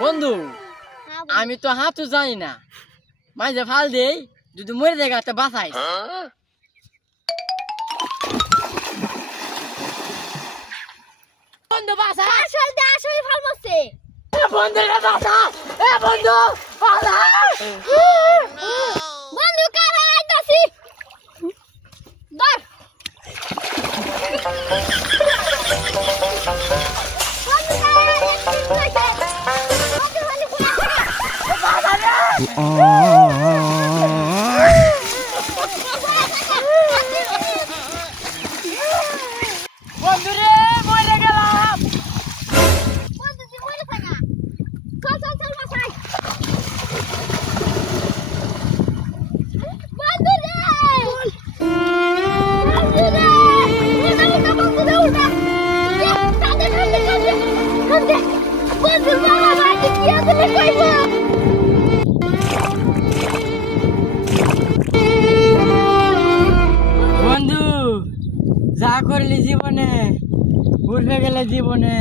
বন্ধু আমি তো হাতও জানি না মাঝে ফাল দেই যদি মরে যায় গাছটা বাঁচাই বন্ধু বাঁচা আসলে ফাল মারছে বন্ধু বাঁচা বন্ধু বাঁচা বন্ধু কারা আইতাছি ধর বন্ধু রে মরে গেলাম বন্ধু তুই মরে থাকা চল চল চল বাসাই বন্ধু রে বন্ধু রে উল্টা বন্ধু রে উল্টা কাঁদে বন্ধু বাবা বাড়ি কি আছে কইবো বন্ধু যা করলি জীবনে উঠে গেলে জীবনে